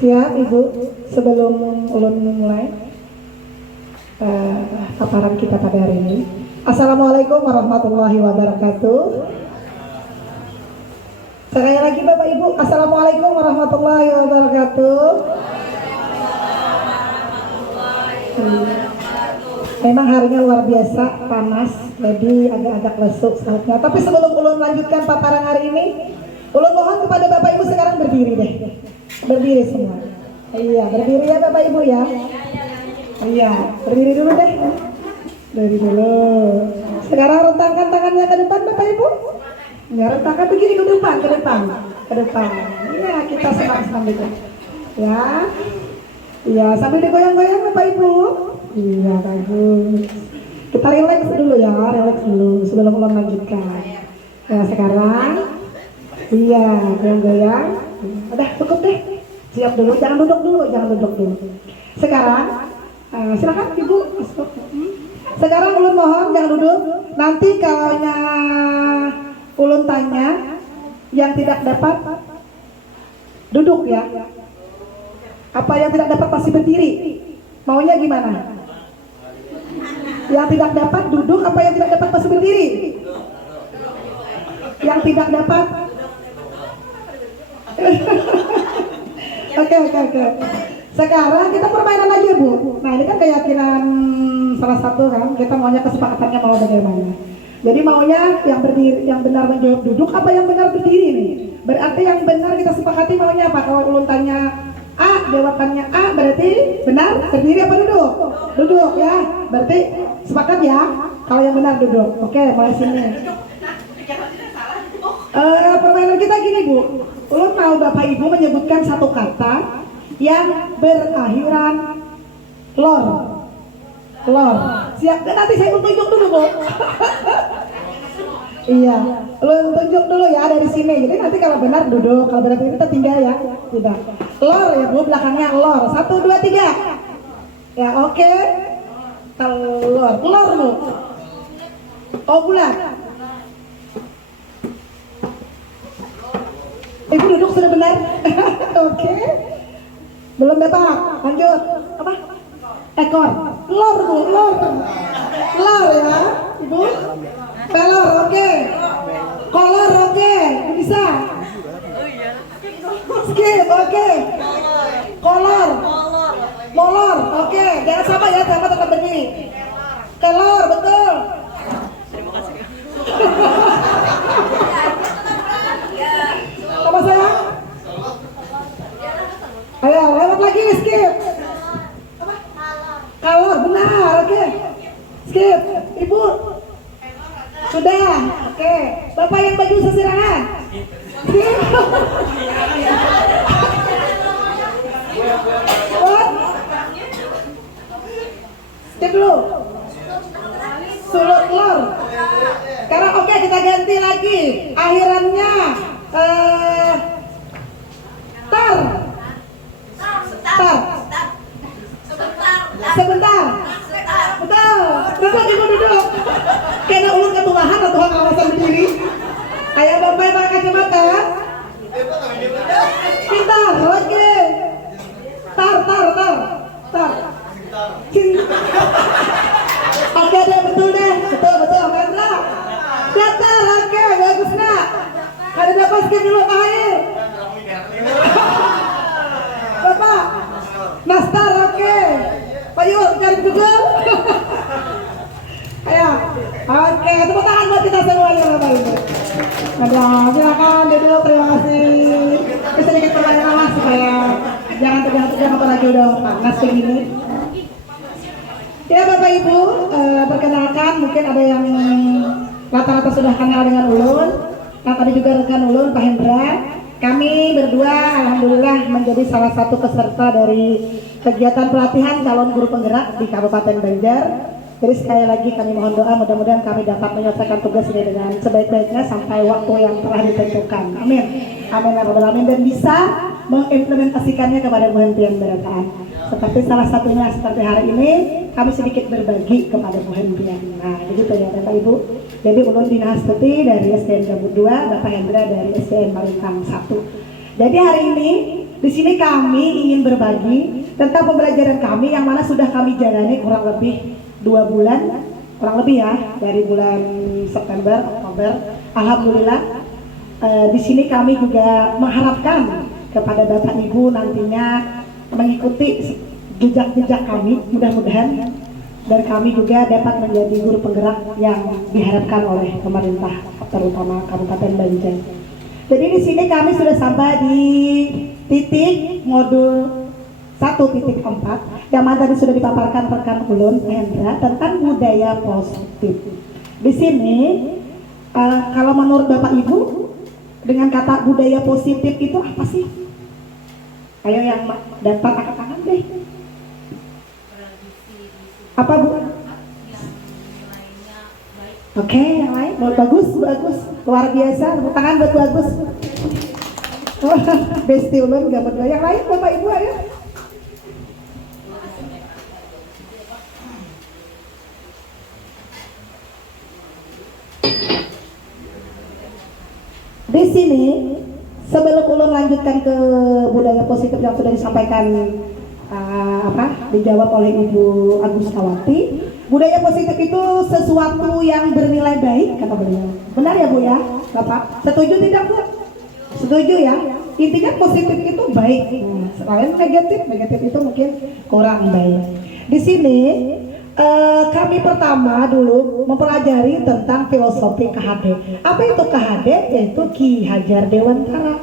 Siap Ibu, sebelum ulun mulai paparan kita pada hari ini. Assalamualaikum warahmatullahi wabarakatuh. Sekali lagi Bapak Ibu, Assalamualaikum warahmatullahi wabarakatuh. Memang harinya luar biasa panas, jadi agak-agak lesuk saatnya. Tapi sebelum ulun lanjutkan paparan hari ini, ulun mohon kepada Bapak Ibu sekarang berdiri deh. Berdiri semua. Iya, berdiri ya Bapak Ibu ya. Iya, berdiri dulu deh. Berdiri dulu. Sekarang rentangkan tangannya ke depan Bapak Ibu. Ya, rentangkan begini ke depan, ke depan, ke depan. Iya, kita senang-senang gitu. Ya. Iya, sambil digoyang-goyang Bapak Ibu. Iya, bagus. Kita relax dulu ya, relax dulu sebelum ulun lanjutkan. Ya, sekarang iya, goyang-goyang. Udah cukup deh. Siap dulu, jangan duduk dulu, jangan duduk dulu. Sekarang silakan Ibu masuk. Sekarang ulun mohon jangan duduk. Nanti kalau ulun tanya yang tidak dapat duduk ya. Apa yang tidak dapat pasti berdiri. Maunya gimana? Yang tidak dapat duduk, apa yang tidak dapat pasti berdiri? Yang tidak dapat Oke. Sekarang kita permainan aja Bu. Nah ini kan keyakinan salah satu kan. Kita maunya kesepakatannya mau bagaimana. Jadi maunya yang berdiri, yang benar menjawab duduk, apa yang benar berdiri nih. Berarti yang benar kita sepakati maunya apa? Kalau ulun tanya A, jawabannya A, berarti benar berdiri apa duduk? Duduk ya. Berarti sepakat ya. Kalau yang benar duduk. Oke, mulai sini. Permainan kita gini Bu. Ulun mau Bapak Ibu menyebutkan satu kata yang berakhiran lor. Lor. Siap? Dan nanti saya tunjuk dulu Bu. Iya, ulun tunjuk dulu ya dari sini. Jadi nanti kalau benar duduk, kalau benar kita tinggal ya. Tidak. Lor ya Bu, belakangnya lor. 1, 2, 3. Ya oke. Telur. Telur Bu. Oh bulat. Ibu duduk sudah benar. Oke. Belum dapat. Lanjut. Apa? Ekor. Lor Bu, lor. Lor ya, Ibu. Pelor, oke. Kolor, oke. Bisa. Skip, oke. Kolor. Molor, oke. Jangan sama ya, sama tetap berdiri. Telur, betul. Apa saya? Ayo, lewat lagi, skip. Kalor, benar, oke. Skip, Ibu. Sudah, oke. Bapak yang baju sesirangan. Skip. Skip dulu. Sulut lor. Sekarang oke, kita ganti lagi. Akhirannya tar. Sebentar. Betul. Duduk Ibu duduk. Kayaknya ulun ketuahan atau Tuhan alasan berdiri. Kayak Bapak yang pakai kacamata. Pintar, oke. Tar. Cinta. Oke deh, betul deh. Betul. Kendra. Datar, oke, bagus nak. Ada dapat skip dulu Pak Hair. Bapak. Nastar, oke. Pak Yul, cari Google. Ayo, oke, tepuk tangan buat kita semuanya Bapak Ibu. Silakan duduk, terima kasih. Sedikit pertanyaan awas supaya jangan tegang-tegang apalagi udah panas begini. Ya Bapak Ibu, perkenalkan mungkin ada yang rata-rata sudah kenal dengan ulun. Nah tadi juga rekan ulun Pak Hendra. Kami berdua alhamdulillah menjadi salah satu peserta dari kegiatan pelatihan calon guru penggerak di Kabupaten Banjar. Jadi sekali lagi kami mohon doa mudah-mudahan kami dapat menyelesaikan tugas ini dengan sebaik-baiknya sampai waktu yang telah ditentukan. Amin. Amin ya rabbal alamin, dan bisa mengimplementasikannya kepada Bu Hendrian Barataan. Seperti salah satunya seperti hari ini kami sedikit berbagi kepada Bu Hendrian. Nah begitu ya Bapak Ibu. Jadi ulun Dina Astuti dari SDN Gambut 2, Bapak Hendra dari SDN Marintang 1. Jadi hari ini Di sini kami ingin berbagi tentang pembelajaran kami yang mana sudah kami jalani kurang lebih 2 bulan, kurang lebih ya, dari bulan September, Oktober. Alhamdulillah, di sini kami juga mengharapkan kepada Bapak Ibu nantinya mengikuti jejak-jejak kami, mudah-mudahan, dan kami juga dapat menjadi guru penggerak yang diharapkan oleh pemerintah, terutama Kabupaten Banjar. Jadi di sini kami sudah sampai di titik modul 1.4 yang mana tadi sudah dipaparkan rekan Ulun Hendra tentang budaya positif. Di sini kalau menurut Bapak Ibu dengan kata budaya positif itu apa sih? Ayo yang dapat angkat tangan deh. Apa Bu? Oke, yang lain bagus, luar biasa, tepuk tangan buat bagus. Oh, besti ulun gak berdua. Yang lain Bapak Ibu ayo. Di sini sebelum ulun lanjutkan ke budaya positif yang sudah disampaikan dijawab oleh Ibu Agustawati. Budaya positif itu sesuatu yang bernilai baik, kata beliau. Benar ya Bu ya, Bapak? Setuju tidak Bu? Setuju ya. Intinya positif itu baik. Selain negatif itu mungkin kurang baik. Di sini kami pertama dulu mempelajari tentang filosofi KHD. Apa itu KHD? Yaitu Ki Hajar Dewantara.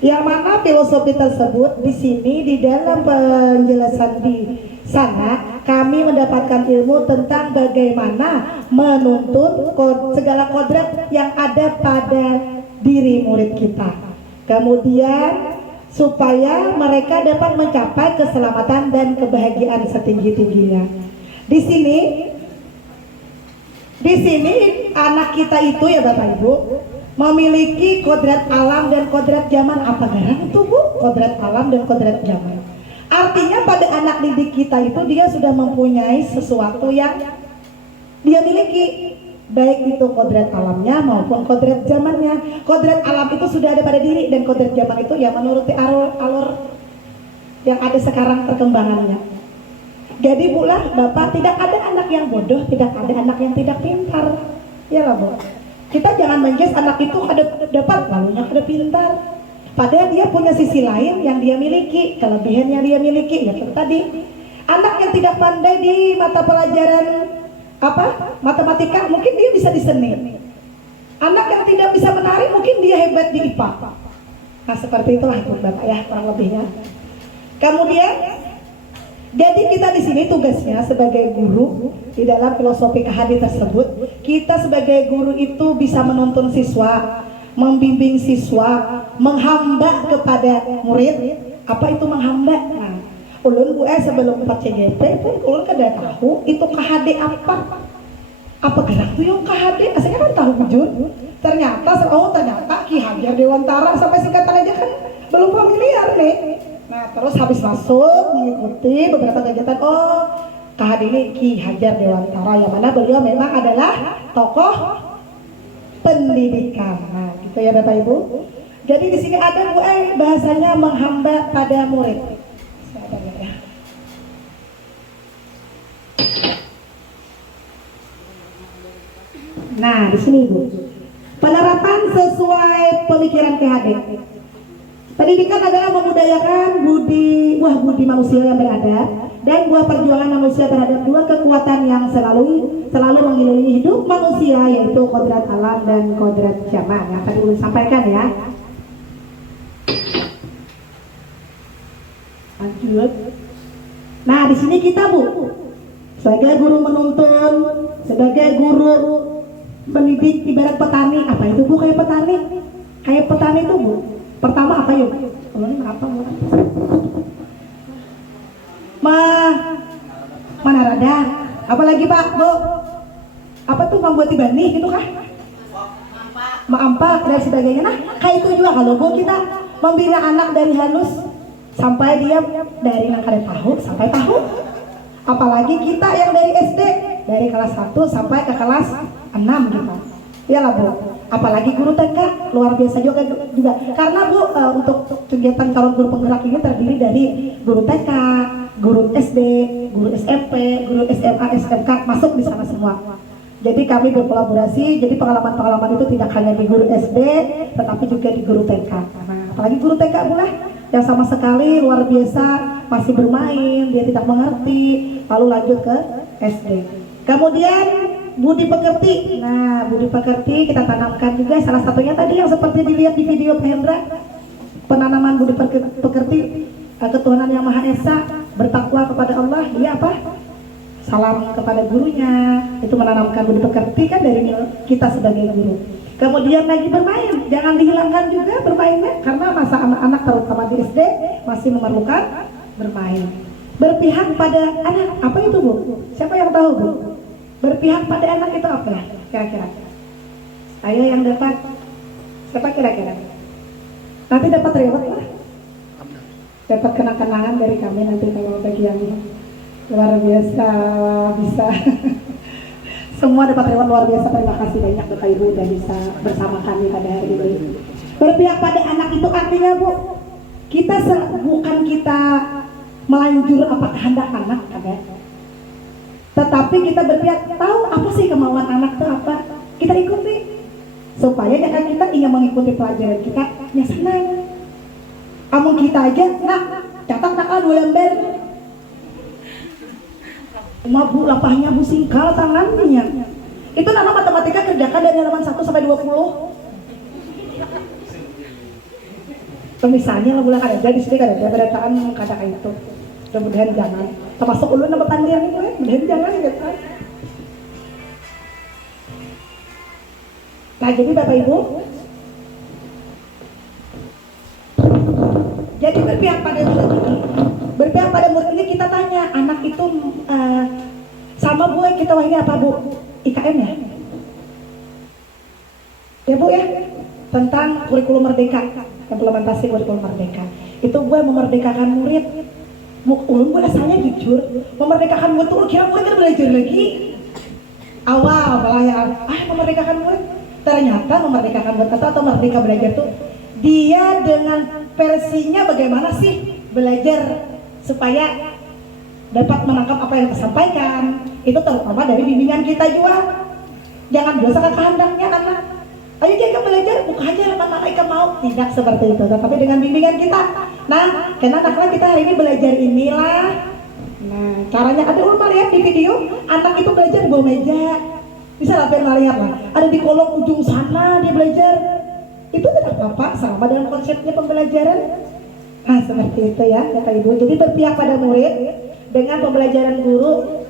Yang mana filosofi tersebut di sini di dalam penjelasan di sana kami mendapatkan ilmu tentang bagaimana menuntut segala kodrat yang ada pada diri murid kita. Kemudian supaya mereka dapat mencapai keselamatan dan kebahagiaan setinggi-tingginya. Di sini anak kita itu ya Bapak Ibu memiliki kodrat alam dan kodrat zaman. Apa garang itu Bu? Kodrat alam dan kodrat zaman. Artinya pada anak didik kita itu dia sudah mempunyai sesuatu yang dia miliki, baik itu kodrat alamnya maupun kodrat zamannya. Kodrat alam itu sudah ada pada diri dan kodrat zaman itu ya menuruti alur yang ada sekarang perkembangannya. Jadi pula Bapak, tidak ada anak yang bodoh, tidak ada anak yang tidak pintar. Ya lah Bu. Kita jangan menjudge anak itu ada dapat lalunya ada pintar. Padahal dia punya sisi lain yang dia miliki, kelebihan yang dia miliki. Ya tadi anak yang tidak pandai di mata pelajaran matematika mungkin dia bisa di seni. Anak yang tidak bisa menari mungkin dia hebat di IPA. Nah seperti itulah Bapak ya kurang lebihnya. Kemudian jadi kita di sini tugasnya sebagai guru di dalam filosofi KHD tersebut, kita sebagai guru itu bisa menuntun siswa, membimbing siswa, menghamba kepada murid. Apa itu menghamba? Nah, ulun sebelum 4 CGP pun ulun kada tahu itu KHD apa. Apa gerak tuh yang KHD? Asalnya kan tahu bujur. Ternyata Ki Hajar Dewantara sampai singkatan aja kan belum familiar nih. Nah terus habis masuk mengikuti beberapa kegiatan, KHD ini Ki Hajar Dewantara yang mana beliau memang adalah tokoh pendidikan. Nah gitu ya Bapak Ibu. Jadi di sini ada Bu bahasanya menghamba pada murid. Nah di sini Bu, penerapan sesuai pemikiran KHD. Pendidikan adalah membudayakan budi manusia yang beradab dan buah perjuangan manusia terhadap dua kekuatan yang selalu mengelilingi hidup manusia, yaitu kodrat alam dan kodrat zaman yang tadi ulun sampaikan ya. Lanjut. Nah di sini kita Bu sebagai guru menuntun, sebagai guru mendidik ibarat petani. Apa itu Bu kayak petani? Kayak petani itu Bu. Pertama apa yuk? Mana rada? Apalagi Pak, Bu? Apa tuh membuat benih gitu kah? Maampak dan sebagainya. Nah, kayak itu juga kalau Bu kita membina anak dari halus sampai dia dari nangkara tahu sampai tahu. Apalagi kita yang dari SD dari kelas 1 sampai ke kelas 6 gitu. Ya lah Bu. apalagi guru TK luar biasa juga karena Bu untuk kegiatan calon guru penggerak ini terdiri dari guru TK, guru SD, guru SMP, guru SMA, SMK masuk di sana semua. Jadi kami berkolaborasi, jadi pengalaman-pengalaman itu tidak hanya di guru SD, tetapi juga di guru TK. Nah, apalagi guru TK pula yang sama sekali luar biasa, masih bermain, dia tidak mengerti, lalu lanjut ke SD. Kemudian budi pekerti. Nah, budi pekerti kita tanamkan juga salah satunya tadi yang seperti dilihat di video Pak Hendra, penanaman budi pekerti, ketuhanan yang Maha Esa, bertakwa kepada Allah, dia apa? Salam kepada gurunya, itu menanamkan budi pekerti kan dari kita sebagai guru. Kemudian lagi bermain, jangan dihilangkan juga bermainnya karena masa anak-anak terutama di SD masih memerlukan bermain. Berpihak pada anak, apa itu Bu? Siapa yang tahu Bu? Berpihak pada anak itu apa ya kira-kira? Ayo yang dapat, siapa kira-kira? Nanti dapat reward lah, dapat kenang-kenangan dari kami nanti kalau bagi yang luar biasa bisa. Semua dapat reward luar biasa. Terima kasih banyak Bapak Ibu udah bisa bersama kami pada hari ini. Berpihak pada anak itu artinya Bu, kita bukan kita melanjur apa kehendak anak ada, tetapi kita berpihak tahu apa sih kemauan anak itu apa, kita ikuti supaya jangan kita ingin mengikuti pelajaran kita ya senang. Amun kita aja nak catat nakal 2 lembar, Bu lapahnya Bu singkal tangannya. Itu nama matematika kerjakan dari halaman 1 sampai 20. Misalnya lah bulan ada di sini kan ada berataan kata itu. Mudah-mudahan jangan. Termasuk ulun nama tandian itu ya, mudah-mudahan jangan gitu. Nah jadi Bapak Ibu, jadi berpihak pada murid ini. Berpihak pada murid ini kita tanya, anak itu sama Bu kita wah ini apa Bu? IKM ya? Ya Bu ya? Tentang kurikulum merdeka, implementasi kurikulum merdeka. Itu gue memerdekakan murid. Ulun gue asalnya jujur, memerdekakan murid tuh kira murid kan belajar lagi. Awal malah ya, memerdekakan murid. Ternyata memerdekakan murid atau merdeka belajar tuh dia dengan versinya bagaimana sih belajar supaya dapat menangkap apa yang disampaikan. Itu terutama dari bimbingan kita juga. Jangan berdasarkan kehendaknya anak. Ayo kita belajar, buka aja mana Ika mau. Tidak seperti itu, tapi dengan bimbingan kita. Nah, karena anak-anak kita hari ini belajar inilah. Nah, caranya ada ulama lihat di video, anak itu belajar di bawah meja. Bisa lah lihat lah, ada di kolong ujung sana dia belajar. Itu tidak apa-apa, sama dengan konsepnya pembelajaran. Nah, seperti itu ya, Bapak Ibu. Jadi berpihak pada murid dengan pembelajaran guru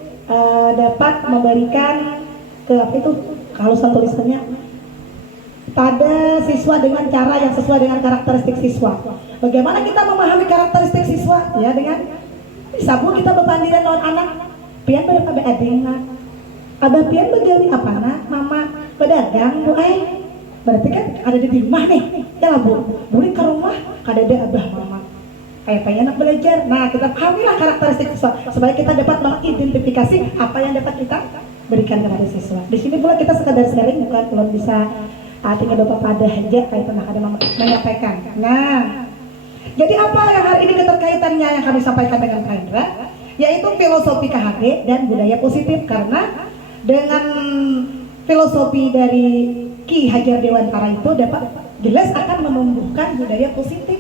dapat memberikan ke apa itu? Kalau tulisannya pada siswa dengan cara yang sesuai dengan karakteristik siswa. Bagaimana kita memahami karakteristik siswa? Ya dengan bisa Bu kita berbandingan dengan anak. Pian pada adingna. Abah pian begawi apa nak? Mama pedagang Bu berarti kan ada di rumah nih. Ya lah Bu. Balik ke rumah kada ada abah mama. Kayak anak belajar. Nah kita pahamilah karakteristik siswa supaya kita dapat mengidentifikasi apa yang dapat kita berikan kepada siswa. Di sini pula kita sekadar sharing bukan belum bisa tinggal Bapak pada aja kayak pernah ada menyampaikan. Nah, jadi apa yang hari ini keterkaitannya yang kami sampaikan dengan Kak Hendra, yaitu filosofi KHD dan budaya positif. Karena dengan filosofi dari Ki Hajar Dewantara itu dapat jelas akan menumbuhkan budaya positif.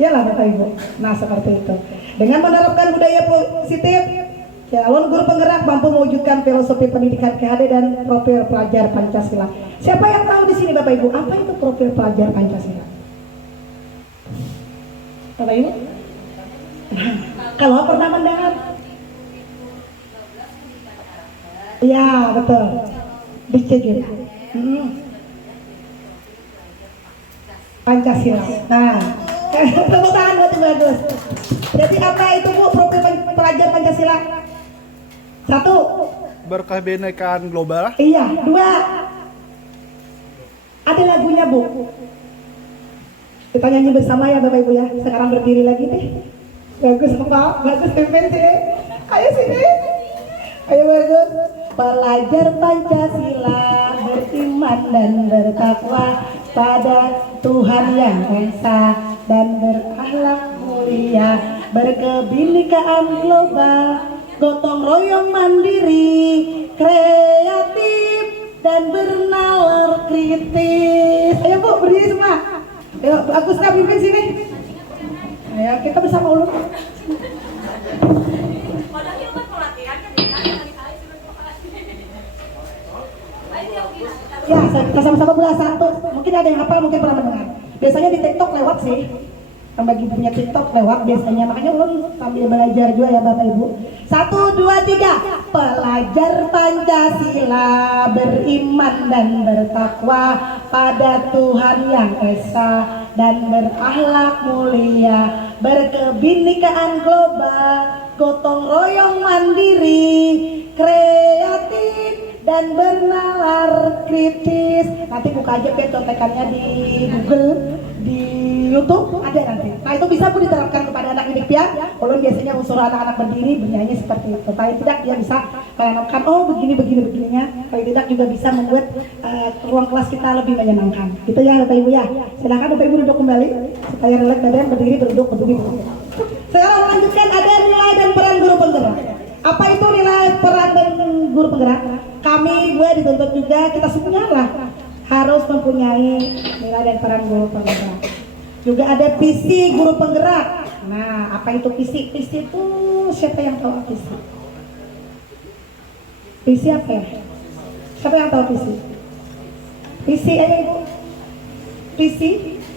Ya lah Bapak Ibu. Nah seperti itu. Dengan menerapkan budaya positif, calon guru penggerak mampu mewujudkan filosofi pendidikan KHD dan profil pelajar Pancasila. Siapa yang tahu di sini Bapak Ibu apa itu profil pelajar Pancasila? Bapak Ibu? Kalau pernah mendengar? Iya betul. Dicek ya. Pancasila. Nah, tepuk tangan buat Ibu bagus. Jadi apa itu Bu profil pelajar Pancasila? 1. Berkebinekaan global. Iya. 2. Ada lagunya Bu. Kita nyanyi bersama ya Bapak Ibu ya. Sekarang berdiri lagi deh. Bagus Pak, bagus TPC. Ayo sini. Ayo bagus. Pelajar Pancasila beriman beriman dan bertakwa pada Tuhan Yang Esa dan berakhlak mulia, berkebinekaan global, gotong royong mandiri, kreatif dan bernalar kritis. Ayo Bu, berdiri semua. Ayo Agusna pimpin sini. Ayo kita bersama ulun. Ya, kita sama-sama belah satu. Mungkin ada yang hafal, mungkin pernah mendengar. Biasanya di TikTok lewat sih. Yang bagi punya TikTok lewat biasanya. Makanya ulun sambil belajar juga ya Bapak Ibu. 1, 2, 3. Pelajar Pancasila, beriman dan bertakwa pada Tuhan Yang Esa dan berakhlak mulia, berkebinekaan global, gotong royong mandiri, kreatif dan bernalar kritis. Nanti buka aja contekannya di Google, di YouTube ada nanti. Nah itu bisa Bu diterapkan kepada anak didik ya. Ulun biasanya unsur anak-anak berdiri bernyanyi seperti itu. Paling tidak dia bisa menanamkan oh begininya. Paling tidak juga bisa membuat ruang kelas kita lebih menyenangkan. Itu ya Bapak Ibu ya. Silakan Bapak Ibu duduk kembali supaya relax badan, berdiri berduduk. Sekarang lanjutkan ada nilai dan peran guru penggerak. Apa itu nilai peran dan guru penggerak? Kami gue dituntut juga kita semuanya harus mempunyai nilai dan peran guru penggerak. Juga ada visi guru penggerak. Nah, apa itu visi? Visi itu siapa yang tahu visi? Visi apa ya? Siapa yang tahu visi? Visi aja Ibu. Visi,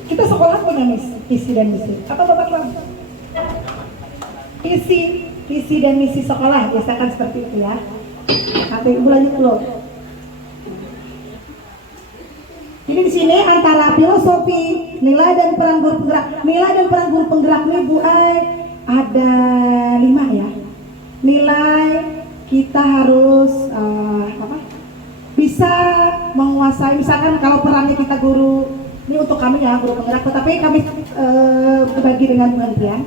kita sekolah punya visi dan misi. Apa Bapak tahu? Visi dan misi sekolah biasakan seperti itu ya. Nanti Ibu lanjut dulu. Jadi di sini antara filosofi, nilai dan peran guru penggerak. Nilai dan peran guru penggerak nih Bu Ai ada 5 ya. Nilai kita harus bisa menguasai. Misalkan kalau perannya kita guru, ini untuk kami ya guru penggerak, tetapi kami berbagi dengan pengertian.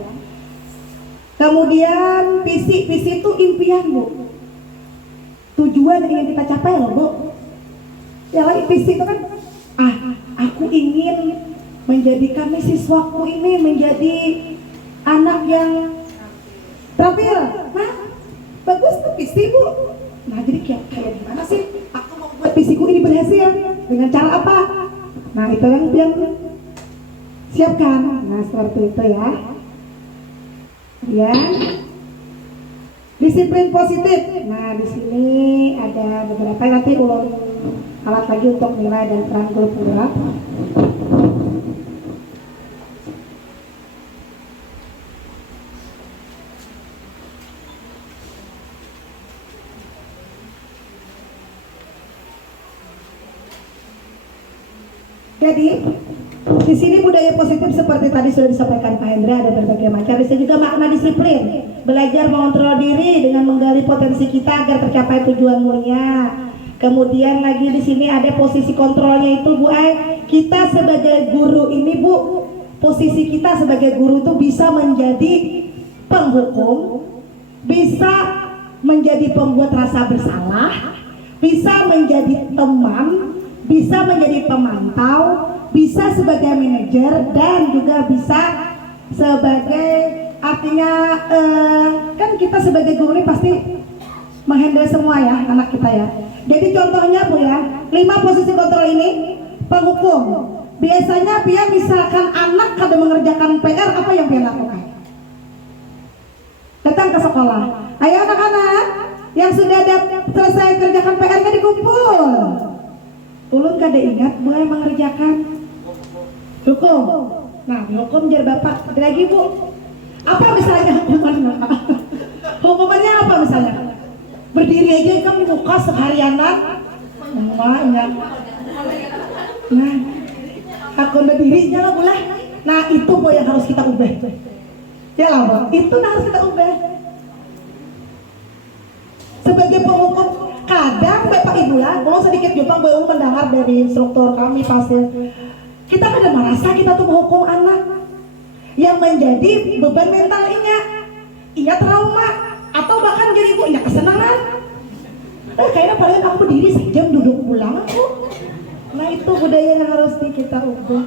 Kemudian visi itu impian Bu, tujuan yang ingin kita capai loh Bu. Ya visi itu kan aku ingin menjadikan siswaku ini menjadi anak yang terampil. Nah, bagus tuh visi Bu. Nah, jadi kayak gimana sih aku membuat visiku ini berhasil? Dengan cara apa? Nah, itu yang siapkan. Nah, seperti itu ya. Ya. Disiplin positif. Nah, di sini ada beberapa nanti ulun alat lagi untuk nilai dan peran guru penggerak. Jadi di sini budaya positif seperti tadi sudah disampaikan Pak Hendra ada berbagai macam. Bisa juga makna disiplin, belajar mengontrol diri dengan menggali potensi kita agar tercapai tujuan mulia. Kemudian lagi di sini ada posisi kontrolnya itu Bu Ai. Kita sebagai guru ini Bu, posisi kita sebagai guru itu bisa menjadi penghukum, bisa menjadi pembuat rasa bersalah, bisa menjadi teman, bisa menjadi pemantau, bisa sebagai manajer, dan juga bisa sebagai artinya kan kita sebagai guru ini pasti menghandle semua ya anak kita ya. Jadi contohnya Bu ya, 5 posisi kontrol ini penghukum. Biasanya dia misalkan anak kada mengerjakan PR, apa yang dia lakukan? Datang ke sekolah. Ayo anak-anak yang sudah selesai kerjakan PR-nya dikumpul. Ulun kada ingat Bu yang mengerjakan hukum. Nah, hukum jar Bapak. Lagi Bu. Apa misalnya hukuman Bapak? Hukumannya apa misalnya? Berdiri aja kan di muka seharianan. Enggak. Nah, aku berdiri lah Bu lah. Nah, itu Bu yang harus kita ubah. Ya lah Bu, itu harus kita ubah. Sebagai penghukum, kadang Bapak Ibu ya, kalau sedikit Jepang baru mendengar dari instruktur kami pasir, kita kadang merasa kita tuh menghukum anak yang menjadi beban mental iya trauma, atau bahkan jadi ibu iya kesenangan. Kayaknya paling aku berdiri sejam duduk pulang aku. Nah itu budaya yang harus kita ubah.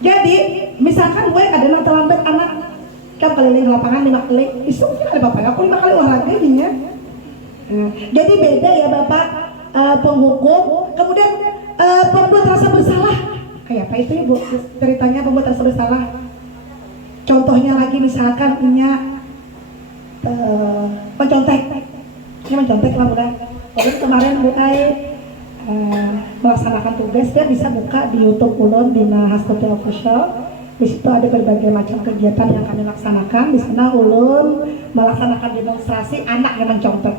Jadi misalkan gue ada yang terlambat anak kan keliling lapangan 5 kali, isuknya ada bapak aku 5 kali olahraga jadinya. Jadi beda ya bapak penghukum, kemudian pembuat rasa bersalah. Kayak apa itu ibu ceritanya pembuat rasa bersalah? Contohnya lagi misalkan punya mencontek, ini mencontek lah bukan? Jadi kemarin Bu Ai melaksanakan tugas, dia bisa buka di YouTube Ulun di Hastuti Official. Di situ ada berbagai macam kegiatan yang kami laksanakan. Di sana Ulun melaksanakan demonstrasi anak yang mencontek.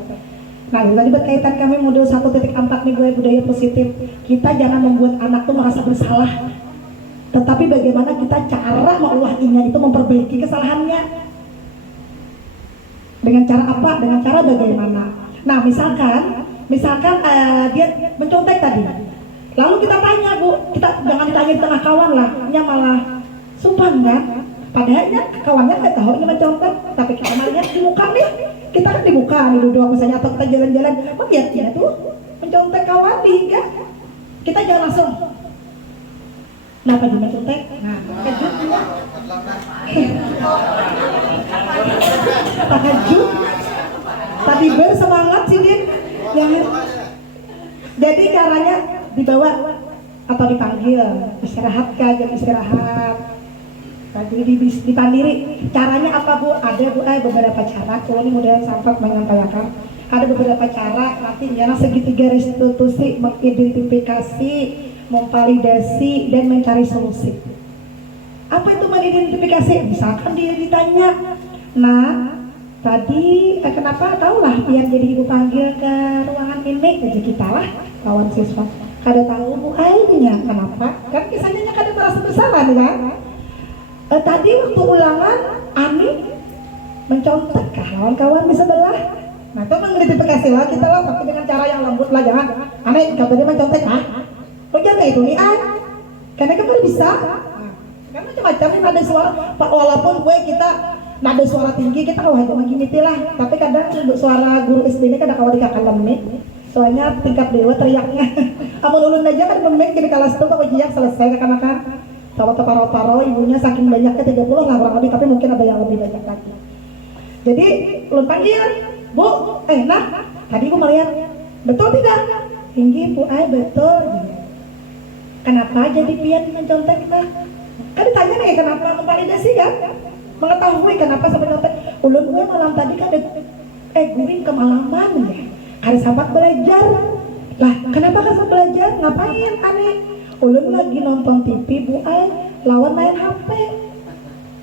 Nah, tadi berkaitan kami modul 1.4 nih gue budaya positif. Kita jangan membuat anak tuh merasa bersalah. Tetapi bagaimana kita cara mengulahinya itu memperbaiki kesalahannya. Dengan cara apa? Dengan cara bagaimana? Nah, misalkan dia mencontek tadi. Lalu kita tanya Bu, kita jangan ditanya di tengah kawan lah, nya malah sumpan kan? Padahalnya kawannya nggak tahu ini mencontek, tapi kita lihat di muka nih, kita kan di muka nih duduk misalnya atau kita jalan-jalan, lihat dia tuh mencontek kawan hingga kita jangan langsung. Kenapa dia mencontek? Nah, tahajud, tadi bersemangat sih Din. Jadi caranya dibawa atau dipanggil, istirahat kan, jadi istirahat. Tadi dipandiri. Caranya apa Bu? Ada Bu beberapa cara. Kalau ini mudah sampai menyampaikan. Ada beberapa cara. Nanti jangan segitiga restitusi, mengidentifikasi, memvalidasi, dan mencari solusi. Apa itu mengidentifikasi? Misalkan dia ditanya, nah tadi kenapa tahulah yang jadi ibu panggil ke ruangan ini aja kita lah kawan siswa. Kada tahu Bu Ainya kenapa? Kan kisahnya kada merasa bersalah nih kan? Tadi waktu ulangan Ani mencontek kawan-kawan di sebelah. Nah itu mengidentifikasi lah kita lah, tapi dengan cara yang lembut lah, jangan Ani kabarnya mencontek oh jangan itu nih karena kan bisa. Kan macam-macam nih nada suara. Pak walaupun gue kita nada suara tinggi kita kawah cuma gini lah, tapi kadang suara guru SD ini kadang kawah dikakalem nih. Soalnya tingkat dewa teriaknya. Amun ulun aja kan memik jadi kelas itu kok ujian selesai kan. Sama paro-paro ibunya saking banyaknya 30 lah kurang lebih, tapi mungkin ada yang lebih banyak lagi. Jadi ulun panggil, Bu, nah tadi ibu melihat betul tidak? Tinggi Bu betul. Kenapa jadi pian mencontek nah? Kan ditanya nih kenapa memvalidasi kan? Mengetahui kenapa sampai contek. Ulun gue malam tadi kan guring kemalaman ya. Ada sahabat belajar. Lah, kenapa kan belajar? Ngapain aneh? Ulun lagi nonton TV Bu lawan main HP.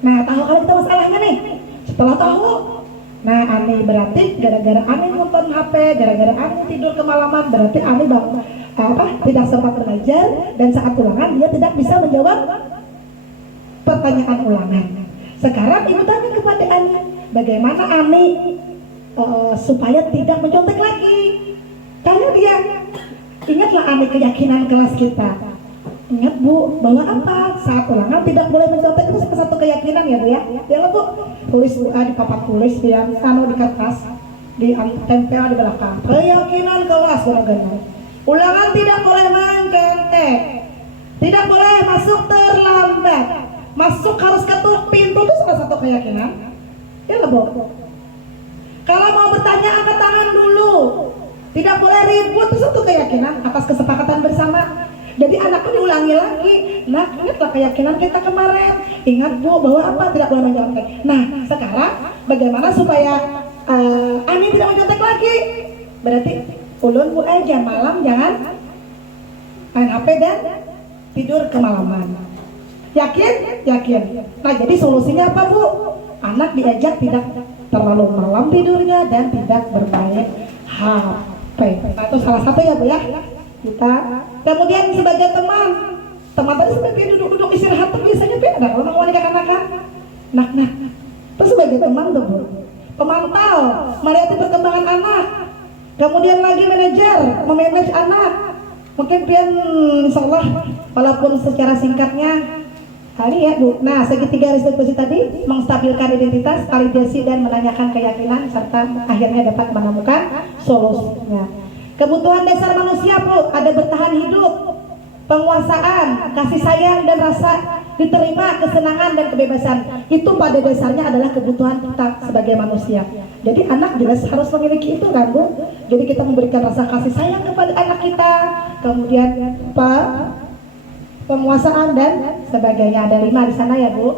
Nah, tahu kalau kita masalahnya nih. Setelah tahu, nah aneh berarti gara-gara aneh nonton HP, gara-gara aneh tidur kemalaman, berarti aneh tidak sempat belajar dan saat ulangan dia tidak bisa menjawab pertanyaan ulangan. Sekarang ibu tanya kepada Ani, bagaimana Ani supaya tidak mencontek lagi? Karena dia ingatlah Ani keyakinan kelas kita. Ingat Bu, bahwa apa? Saat ulangan tidak boleh mencontek, itu satu keyakinan ya Bu ya. Ya Bu, tulis Bu di papan tulis di di kertas, di tempel di belakang. Keyakinan kelas ulangan tidak boleh mencontek, tidak boleh masuk terlambat. Masuk harus ketuk pintu itu salah satu keyakinan. Ya Bu. Kalau mau bertanya angkat tangan dulu. Tidak boleh ribut itu satu keyakinan atas kesepakatan bersama. Jadi anakku diulangi lagi. Nah, ingatlah keyakinan kita kemarin. Ingat Bu bahwa apa tidak boleh mencontek. Nah, sekarang bagaimana supaya Ani tidak mencontek lagi? Berarti ulun Bu jam malam jangan main HP dan tidur kemalaman. Yakin? Yakin. Nah jadi solusinya apa Bu? Anak diajak tidak terlalu malam tidurnya dan tidak bermain HP. Nah itu salah satu ya Bu ya. Kita kemudian sebagai teman tadi sebagai duduk-duduk istirahat biasanya beda kalau mau nikah anak-anak. Nah terus sebagai teman tuh Bu, pemantau melihat perkembangan anak, kemudian lagi manajer memanage anak. Mungkin pian insyaallah walaupun secara singkatnya kali ya Bu. Nah segitiga restitusi tadi menstabilkan identitas, validasi dan menanyakan keyakinan serta akhirnya dapat menemukan solusinya. Kebutuhan dasar manusia Bu, ada bertahan hidup, penguasaan, kasih sayang dan rasa diterima, kesenangan dan kebebasan. Itu pada dasarnya adalah kebutuhan kita sebagai manusia. Jadi anak jelas harus memiliki itu kan Bu. Jadi kita memberikan rasa kasih sayang kepada anak kita, kemudian penguasaan dan sebagainya. Ada 5 di sana ya Bu.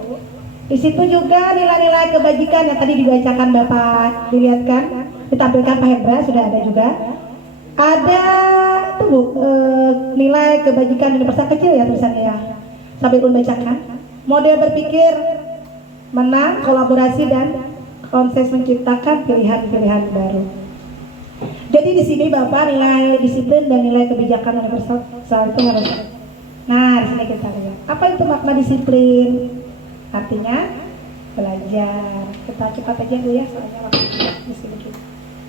Di situ juga nilai-nilai kebajikan yang tadi dibacakan Bapak, dilihatkan, ditampilkan Pak Hendra, sudah ada juga. Ada tuh Bu, nilai kebajikan universal kecil ya tulisannya ya. Sambil membacakan, model berpikir menang, kolaborasi dan konses menciptakan pilihan-pilihan baru. Jadi di sini Bapak nilai disiplin dan nilai kebijakan universal itu harus. Nah, di sini kita lihat. Apa itu makna disiplin? Artinya belajar. Kita cepat aja dulu ya, soalnya waktu di sini kita.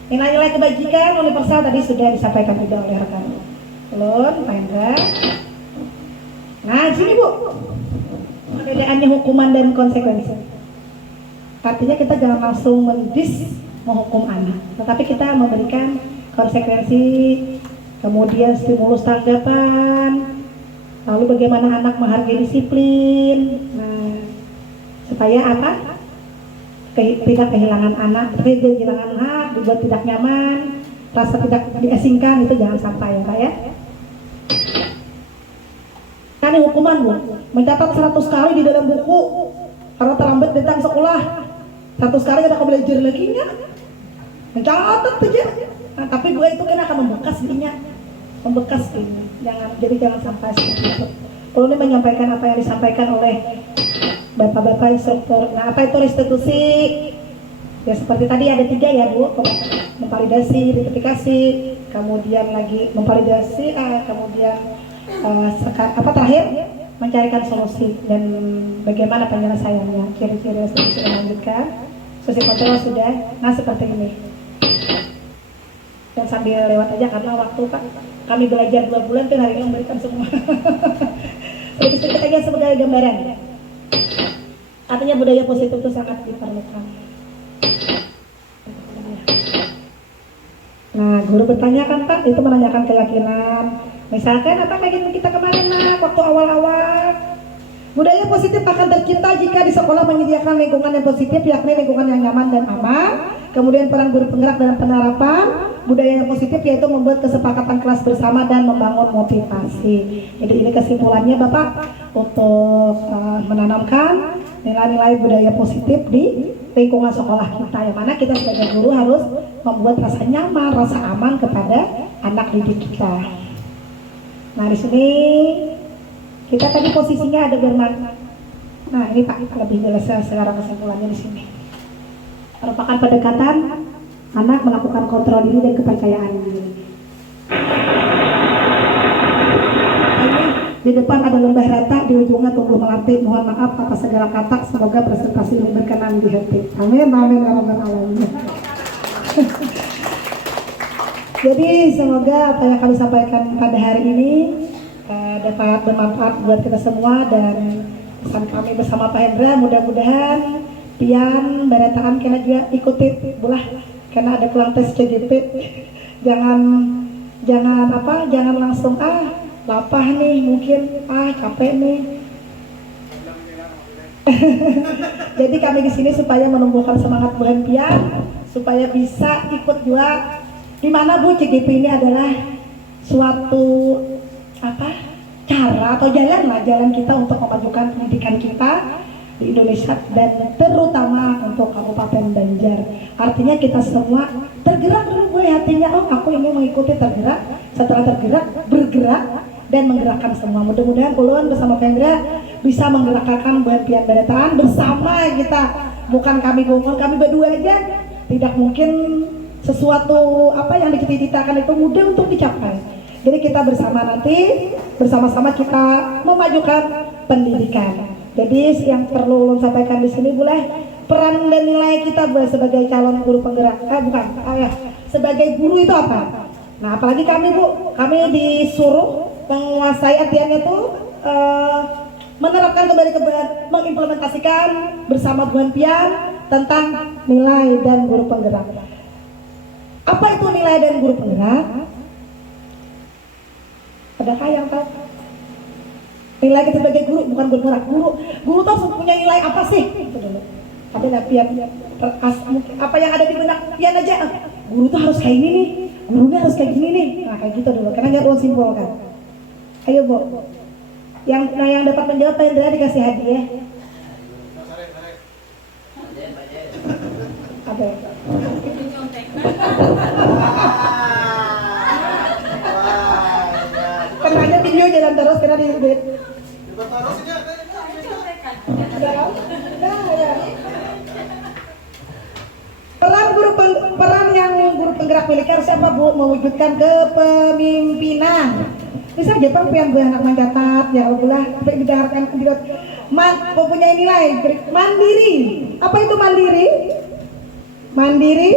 Nilai-nilai kebajikan universal tadi sudah disampaikan juga oleh rekan. Belum, Pak Hendra. Nah, di sini Bu. Perbedaannya hukuman dan konsekuensi. Artinya kita jangan langsung menghukum anak, tetapi kita memberikan konsekuensi, kemudian stimulus tanggapan, lalu bagaimana anak menghargai disiplin. Nah, supaya apa? Tidak kehilangan anak, kehilangan hak, dibuat tidak nyaman, rasa tidak diasingkan, itu jangan sampai ya Pak ya. Kan hukuman Bu, mencatat 100 kali di dalam buku karena terlambat datang sekolah, 100 kali ada belajar lagi nya, mencatat aja. Nah, tapi gue itu kan akan membekas dirinya, membekas ini. Jangan sampai seperti itu. Kalau ini menyampaikan apa yang disampaikan oleh bapak-bapak instruktur. Nah, apa itu restitusi? Ya seperti tadi ada 3 ya Bu, memvalidasi, verifikasi, kemudian lagi memvalidasi, kemudian terakhir mencarikan solusi dan bagaimana penyelesaiannya, ciri-ciri solusi melanjutkan, solusi kontrol sudah. Nah seperti ini. Dan sambil lewat aja karena waktu Pak, kami belajar 2 bulan tuh hari ini memberikan semua. Sedikit-sedikit aja sebagai gambaran. Artinya budaya positif itu sangat diperlukan. Nah, guru bertanya kan Pak, itu menanyakan keyakinan. Misalkan apa kayak kita kemarin waktu awal-awal. Budaya positif akan tercipta jika di sekolah menyediakan lingkungan yang positif, yakni lingkungan yang nyaman dan aman. Kemudian peran guru penggerak dalam penerapan budaya yang positif yaitu membuat kesepakatan kelas bersama dan membangun motivasi. Jadi ini kesimpulannya Bapak untuk menanamkan nilai-nilai budaya positif di lingkungan sekolah kita, yang mana kita sebagai guru harus membuat rasa nyaman, rasa aman kepada anak didik kita. Nah di sini kita tadi posisinya ada bermakna. Nah ini Pak lebih jelas sekarang kesimpulannya di sini. Merupakan pendekatan anak melakukan kontrol diri dan kepercayaan diri. Di depan ada lembah rata, di ujungnya tumbuh melati. Mohon maaf atas segala kata, semoga presentasi yang berkenan di hati. Amin, amin, ya rabbal alamin. Jadi semoga apa yang kami sampaikan pada hari ini dapat bermanfaat buat kita semua, dan pesan kami bersama Pak Hendra mudah-mudahan pian barataan kena juga ikuti bulah karena ada pulang tes CGP. jangan langsung lapah nih, mungkin capek nih. Jadi kami di sini supaya menumbuhkan semangat bulan pian supaya bisa ikut juga. Di mana Bu, CGP ini adalah suatu cara atau jalan kita untuk memajukan pendidikan kita di Indonesia dan terutama untuk Kabupaten Banjar. Artinya kita semua tergerak dulu Bu hatinya, aku ingin mengikuti, tergerak, setelah tergerak bergerak dan menggerakkan semua. Mudah-mudahan ulun bersama Pendra bisa menggerakkan buat pian barataan bersama kita. Bukan kami berdua aja, tidak mungkin sesuatu yang dicita-citakan itu mudah untuk dicapai. Jadi kita bersama-sama kita memajukan pendidikan. Jadi yang perlu ulun sampaikan di sini boleh peran dan nilai kita sebagai calon guru penggerak. Sebagai guru itu apa? Nah, apalagi kami Bu, kami disuruh menguasai artiannya itu menerapkan kembali mengimplementasikan bersama Buan Pian tentang nilai dan guru penggerak. Apa itu nilai dan guru penggerak? Adakah yang tahu? Nilai kita sebagai guru bukan bergerak. Guru tuh harus punya nilai apa sih? Itu dulu. Ada nggak Pian? Apa yang ada di benak Pian aja? Guru tuh harus kayak ini nih. Gurunya harus kayak gini nih. Nah kayak gitu dulu. Karena nggak perlu simpul kan. Ayo Bu. Yang dapat menjawab Pak Hendra dikasih hadiah. Ada. Karena video jalan terus karena di peran guru penggerak militer siapa Bu? Mewujudkan kepemimpinan. Bisa aja Pak yang anak mencatat ya Allah sampai didengarkan mempunyai nilai mandiri. Apa itu mandiri? Mandiri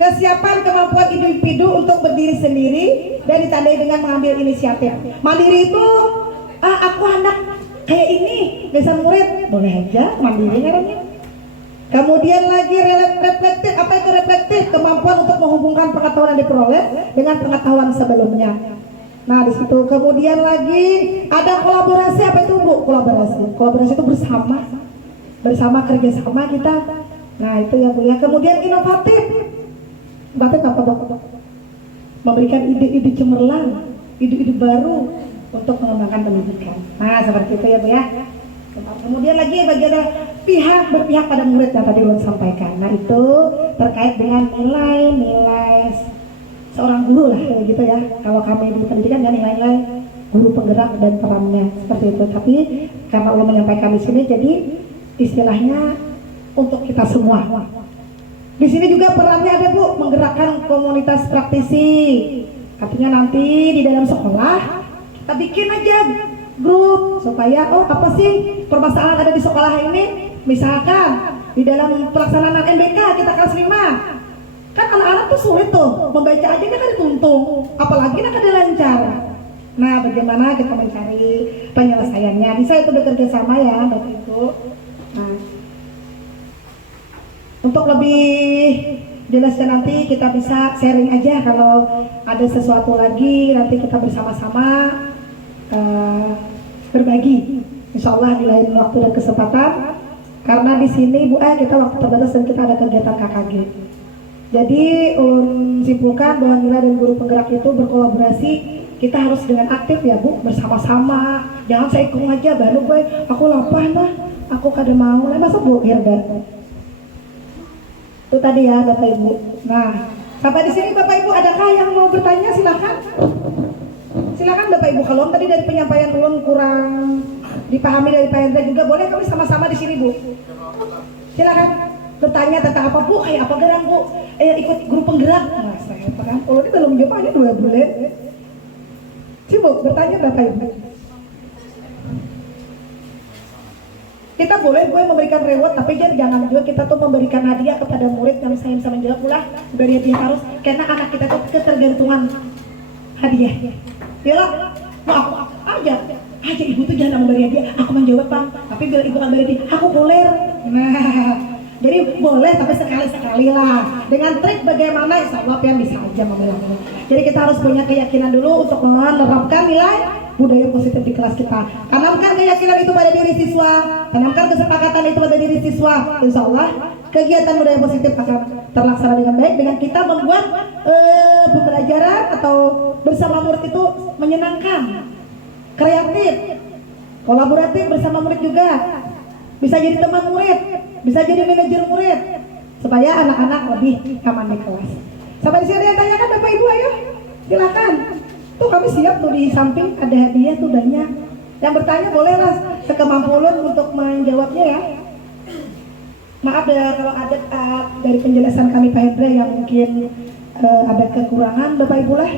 kesiapan kemampuan individu untuk berdiri sendiri dan ditandai dengan mengambil inisiatif. Mandiri itu aku anak kayak ini, besan murid boleh aja mandiri namanya. Kemudian lagi reflektif. Apa itu reflektif? Kemampuan untuk menghubungkan pengetahuan yang diperoleh dengan pengetahuan sebelumnya. Nah di situ kemudian lagi ada kolaborasi. Apa itu Bu? Kolaborasi itu bersama kerjasama kita. Nah itu ya Bu ya. Kemudian inovatif. Bapak memberikan ide-ide cemerlang, ide-ide baru untuk mengembangkan pendidikan. Nah seperti itu ya Bu ya. Kemudian lagi bagian berpihak pada murid yang tadi belum sampaikan. Nah itu terkait dengan nilai seorang guru lah kayak gitu ya. Kalau kami di pendidikan kan nilai guru penggerak dan perannya seperti itu. Tapi karena Allah menyampaikan di sini, jadi istilahnya untuk kita semua. Di sini juga perannya ada Bu, menggerakkan komunitas praktisi. Artinya nanti di dalam sekolah kita bikin aja grup supaya apa sih permasalahan ada di sekolah ini. Misalkan di dalam pelaksanaan NBK kita kelas 5 kan anak-anak tuh sulit tuh membaca aja kan dituntung, apalagi nak ada lancar. Nah bagaimana kita mencari penyelesaiannya? Bisa itu bekerja sama ya Bapak Ibu. Nah, untuk lebih jelasnya nanti kita bisa sharing aja kalau ada sesuatu lagi nanti kita bersama-sama berbagi. Insya Allah di lain waktu dan kesempatan. Karena di sini Bu kita waktu terbatas dan kita ada kegiatan KKG. Jadi simpulkan bahwa nilai dan guru penggerak itu berkolaborasi. Kita harus dengan aktif ya Bu, bersama-sama. Jangan saya ikut aja baru aku lapar lah, aku kada mau lah masa Bu Hilda. Itu tadi ya Bapak Ibu. Nah sampai di sini Bapak Ibu adakah yang mau bertanya? Silakan. Silakan Bapak Ibu. Kalau tadi dari penyampaian ulun kurang dipahami dari Pak Hendra juga boleh kami sama-sama di sini Bu. Silakan bertanya tentang apa Bu, kayak apa gerang Bu? Ikut grup penggerak. Nah, saya paham. Kalau ini belum jawabnya 2 bulan. Coba bertanya Bapak Ibu. Kita boleh memberikan reward, tapi jangan juga kita tuh memberikan hadiah kepada murid yang saya bisa menjawab pula dari hadiah harus, karena anak kita tuh ketergantungan hadiah. Yalah, mau aku aja ibu tuh jangan memberi hadiah, aku menjawab Bang, tapi bila ibu ambil hadiah, aku boleh. Nah, jadi boleh tapi sekali-sekali lah. Dengan trik bagaimana, insya Allah Pian bisa aja membelanya. Jadi kita harus punya keyakinan dulu untuk menerapkan nilai budaya positif di kelas kita. Tanamkan keyakinan itu pada diri siswa, tanamkan kesepakatan itu pada diri siswa. Insya Allah kegiatan budaya positif akan terlaksana dengan baik dengan kita membuat pembelajaran atau bersama murid itu menyenangkan, kreatif, kolaboratif bersama murid juga. Bisa jadi teman murid, bisa jadi manajer murid, supaya anak-anak lebih aman di kelas. Sampai di sini ada yang tanyakan Bapak Ibu, ayo silakan. Tuh kami siap tuh di samping ada hadiah tuh banyak. Yang bertanya boleh lah sekemampuan untuk menjawabnya ya. Maaf ya kalau ada dari penjelasan kami Pak Hendra yang mungkin ada kekurangan Bapak Ibu lah.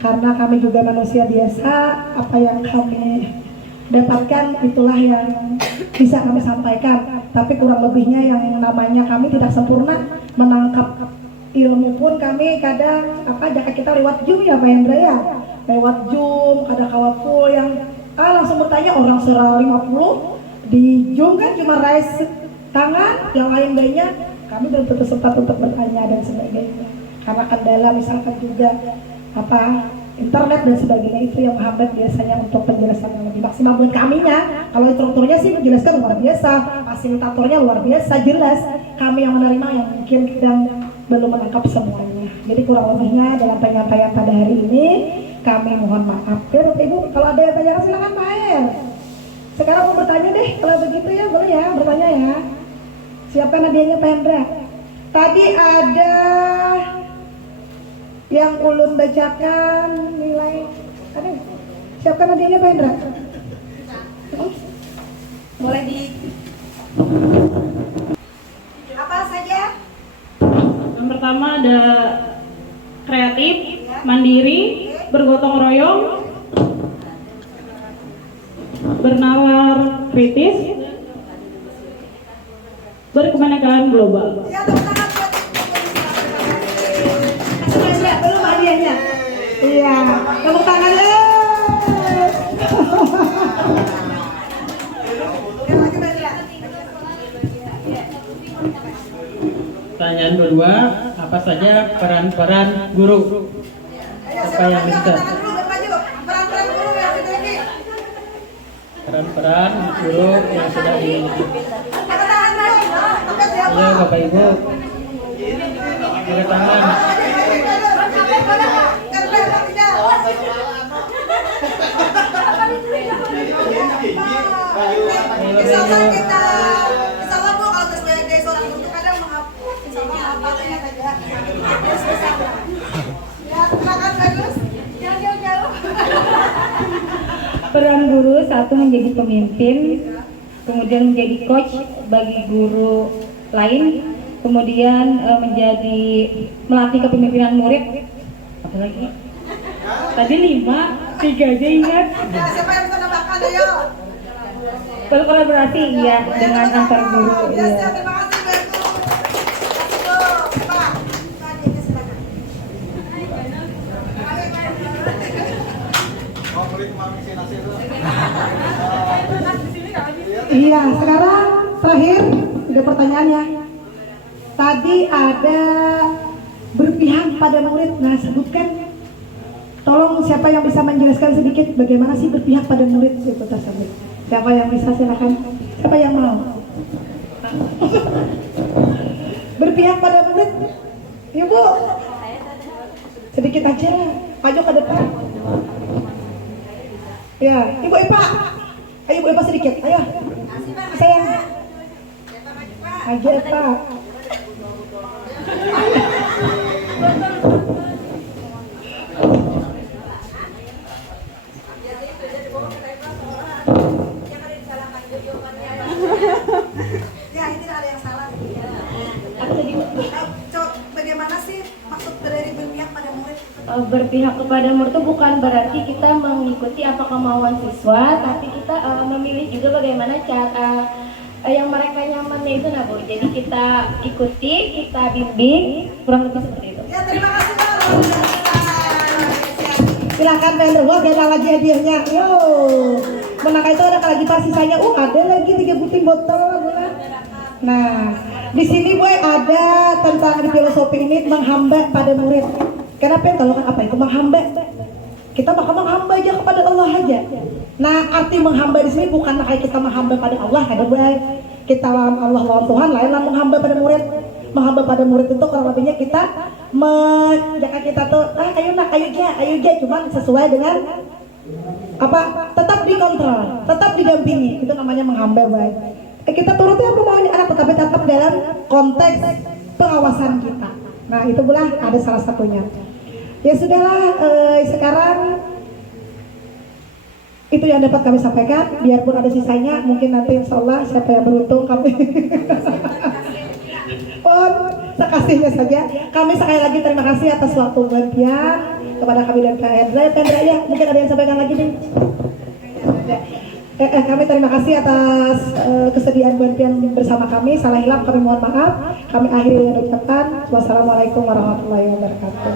Karena kami juga manusia biasa, apa yang kami dapatkan itulah yang bisa kami sampaikan. Tapi kurang lebihnya yang namanya kami tidak sempurna menangkap ilmu pun kami kadang jika kita lewat Zoom ya Pak Hendra ya, lewat Zoom ada kawaful yang langsung bertanya orang 50 di Zoom kan cuma raise tangan, yang lain banyak kami belum tentu sempat untuk bertanya dan sebagainya karena kendala misalkan juga internet dan sebagainya, itu yang menghambat biasanya untuk penjelasan yang lebih maksimal buat kaminya. Kalau instrukturnya sih menjelaskan luar biasa, fasilitatornya luar biasa, jelas. Kami yang menerima yang mungkin sedang belum menangkap semuanya. Jadi kurang lebihnya dalam penyampaian pada hari ini kami mohon maaf. Ya Bapak Ibu, kalau ada yang tanya silakan Pak Air. Sekarang mau bertanya deh, kalau begitu ya boleh ya bertanya ya. Siapkan hadiahnya Pak Hendra. Tadi ada yang ulun bacakan nilai. Ada? Siapkan hadiahnya Pak Hendra. Boleh di apa saja? Yang pertama ada kreatif, mandiri, bergotong royong, bernalar kritis, berkemanapun global. Ya, tepuk tangan buat Mas belum hadiahnya. Iya, tepuk tangan deh. Pertanyaan kedua, apa saja peran-peran guru? Apa yang bisa? Peran-peran guru yang sudah dimiliki. Ayo Bapak Ibu, angkat tangan. Misalnya kita, misalnya Bu kalau sebagai seorang guru kadang menghafalnya saja. Ya, silakan bagus. Jangan jauh-jauh. Peran guru satu menjadi pemimpin, kemudian menjadi coach bagi guru lain, kemudian menjadi melatih kepemimpinan murid. Apa lagi? Tadi 5, 3 aja ingat. Ya, siapa yang bisa nambahkan ayo? Berkolaborasi ya dengan antar guru. Ya, Ya. terima kasih Bu. Pak, hadiahnya silakan. Iya, sekarang terakhir ada pertanyaannya. Tadi ada berpihak pada murid. Nah, sebutkan. Tolong siapa yang bisa menjelaskan sedikit bagaimana sih berpihak pada murid itu tersebut. Siapa yang bisa silakan. Siapa yang mau? Berpihak pada murid. Ibu. Sedikit aja. Maju ke depan. Ya, Ibu Epa. Ayo Ibu Epa sedikit. Ayo. Sayang. Maju Epa. Ya, ini tidak ada yang salah. Bagaimana sih maksud dari berpihak pada murid? Berpihak kepada murid itu bukan berarti kita mengikuti apa kemauan siswa, tapi kita memilih juga bagaimana cara yang mereka nyamannya itu, nah Bu. Jadi kita ikuti, kita bimbing, kurang lebih seperti itu. Ya, terima kasih Bu. Silakan vendor, wah gak lagi hadiahnya. Yo, menang itu ada lagi pas sisanya. Ada lagi 3 butir botol. Nah, di sini gue ada tentang di filosofi ini menghamba pada murid. Kenapa kalau kan apa itu menghamba? Kita bakal menghamba aja kepada Allah aja. Nah, arti menghamba di sini bukan kayak kita menghamba pada Allah, ada baik. Kita lawan Allah, lawan Tuhan, lain lah menghamba pada murid. Menghamba pada murid itu kurang lebihnya kita menjaga kita tuh, ayo nak, ayo aja, cuman sesuai dengan apa? Tetap dikontrol, tetap didampingi. Itu namanya menghamba baik. Kita turuti apa maunya anak, tetapi tetap dalam konteks pengawasan kita. Nah, itu pula ada salah satunya. Ya sudahlah, sekarang itu yang dapat kami sampaikan. Biarpun ada sisanya, mungkin nanti insya Allah siapa yang beruntung kami pun sekasihnya saja. Kami sekali lagi terima kasih atas waktu gantian kepada kami dan Pak Hendra. Ya, mungkin ada yang sampaikan lagi nih. Kami terima kasih atas kesediaan gantian bersama kami. Salah hilap kami mohon maaf. Kami akhiri dengan ucapan wassalamualaikum warahmatullahi wabarakatuh.